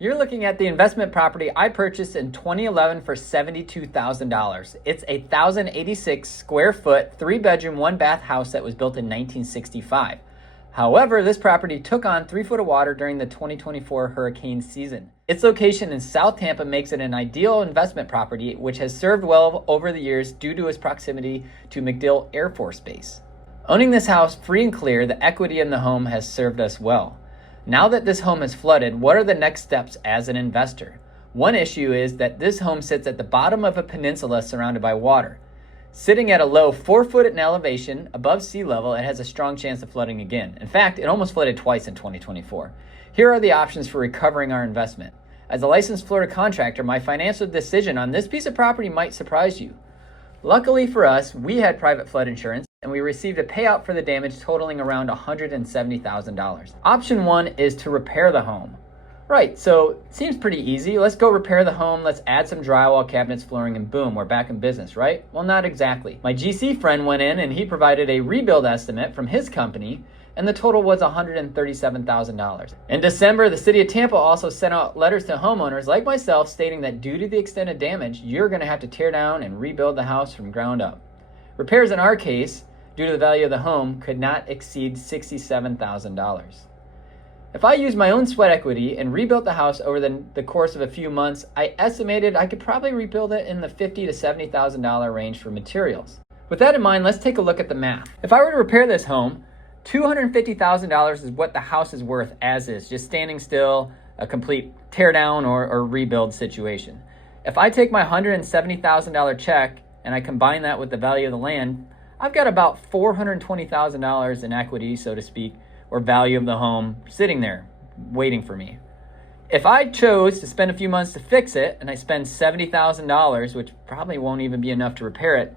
You're looking at the investment property I purchased in 2011 for $72,000. It's a 1,086 square foot, 3-bedroom, 1-bath house that was built in 1965. However, this property took on 3 foot of water during the 2024 hurricane season. Its location in South Tampa makes it an ideal investment property, which has served well over the years due to its proximity to MacDill Air Force Base. Owning this house free and clear, the equity in the home has served us well. Now that this home is flooded, what are the next steps as an investor? One issue is that this home sits at the bottom of a peninsula surrounded by water. Sitting at a low 4 foot in elevation above sea level, it has a strong chance of flooding again. In fact, it almost flooded twice in 2024. Here are the options for recovering our investment. As a licensed Florida contractor, my financial decision on this piece of property might surprise you. Luckily for us, we had private flood insurance, and we received a payout for the damage totaling around $170,000. Option 1 is to repair the home. Right, so it seems pretty easy. Let's go repair the home, let's add some drywall, cabinets, flooring, and boom, we're back in business, right? Well, not exactly. My GC friend went in and he provided a rebuild estimate from his company, and the total was $137,000. In December, the city of Tampa also sent out letters to homeowners like myself stating that due to the extent of damage, you're going to have to tear down and rebuild the house from ground up. Repairs in our case, due to the value of the home, could not exceed $67,000. If I used my own sweat equity and rebuilt the house over the course of a few months, I estimated I could probably rebuild it in the $50,000 to $70,000 range for materials. With that in mind, let's take a look at the math. If I were to repair this home, $250,000 is what the house is worth as is, just standing still, a complete tear down or rebuild situation. If I take my $170,000 check and I combine that with the value of the land, I've got about $420,000 in equity, so to speak, or value of the home sitting there waiting for me. If I chose to spend a few months to fix it and I spend $70,000, which probably won't even be enough to repair it,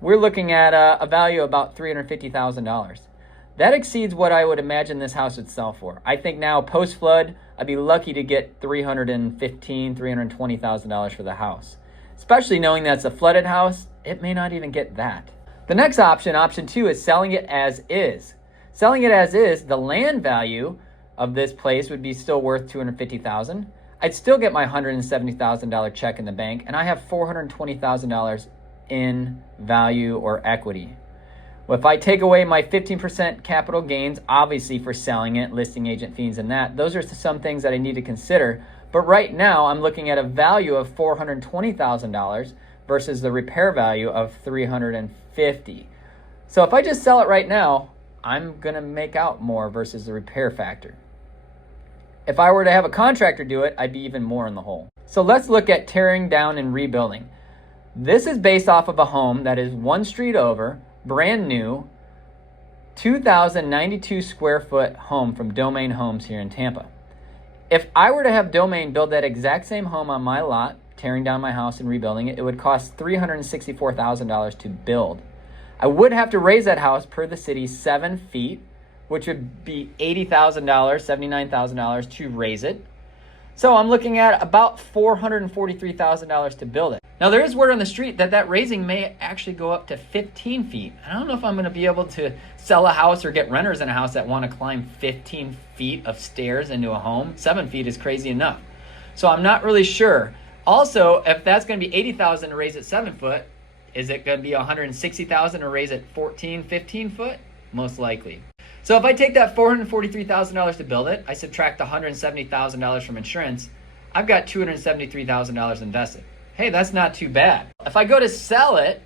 we're looking at a value of about $350,000. That exceeds what I would imagine this house would sell for. I think now post-flood, I'd be lucky to get $315,000, $320,000 for the house. Especially knowing that it's a flooded house, it may not even get that. The next option, option 2, is selling it as is. Selling it as is, the land value of this place would be still worth $250,000. I'd still get my $170,000 check in the bank, and I have $420,000 in value or equity. Well, if I take away my 15% capital gains, obviously for selling it, listing agent fees and that, those are some things that I need to consider. But right now, I'm looking at a value of $420,000 versus the repair value of $350,000. So if I just sell it right now, I'm gonna make out more versus the repair factor. If I were to have a contractor do it, I'd be even more in the hole. So let's look at tearing down and rebuilding. This is based off of a home that is one street over, brand new, 2,092 square foot home from Domain Homes here in Tampa. If I were to have Domain build that exact same home on my lot, tearing down my house and rebuilding it, it would cost $364,000 to build. I would have to raise that house per the city 7 feet, which would be $80,000, $79,000 to raise it. So I'm looking at about $443,000 to build it. Now there is word on the street that raising may actually go up to 15 feet. I don't know if I'm going to be able to sell a house or get renters in a house that want to climb 15 feet of stairs into a home. 7 feet is crazy enough. So I'm not really sure. Also, if that's going to be $80,000 to raise it 7 foot, is it going to be $160,000 to raise it 14, 15 foot? Most likely. So if I take that $443,000 to build it, I subtract $170,000 from insurance, I've got $273,000 invested. Hey, that's not too bad. If I go to sell it,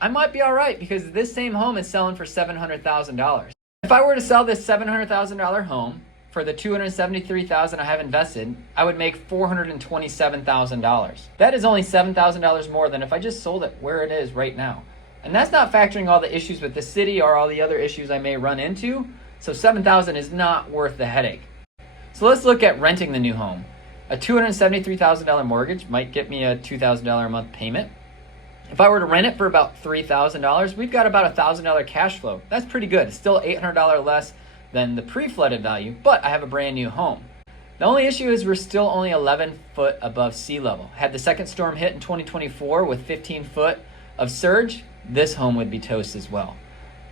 I might be all right because this same home is selling for $700,000. If I were to sell this $700,000 home for the $273,000 I have invested, I would make $427,000. That is only $7,000 more than if I just sold it where it is right now. And that's not factoring all the issues with the city or all the other issues I may run into. So $7,000 is not worth the headache. So let's look at renting the new home. A $273,000 mortgage might get me a $2,000 a month payment. If I were to rent it for about $3,000, we've got about $1,000 cash flow. That's pretty good. It's still $800 less than the pre-flooded value, but I have a brand new home. The only issue is we're still only 11 foot above sea level. Had the second storm hit in 2024 with 15 foot of surge, this home would be toast as well.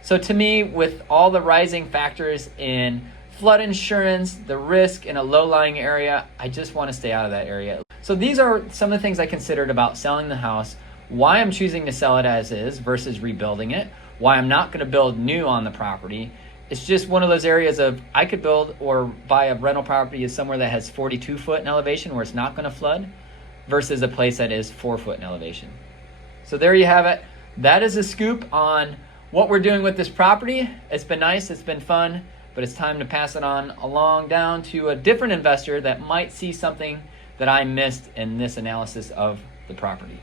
So to me, with all the rising factors in flood insurance, the risk in a low-lying area, I just want to stay out of that area. So these are some of the things I considered about selling the house, why I'm choosing to sell it as is versus rebuilding it, why I'm not going to build new on the property. It's just one of those areas of I could build or buy a rental property somewhere that has 42 foot in elevation where it's not going to flood versus a place that is 4 foot in elevation. So there you have it. That is a scoop on what we're doing with this property. It's been nice, it's been fun, but it's time to pass it on along down to a different investor that might see something that I missed in this analysis of the property.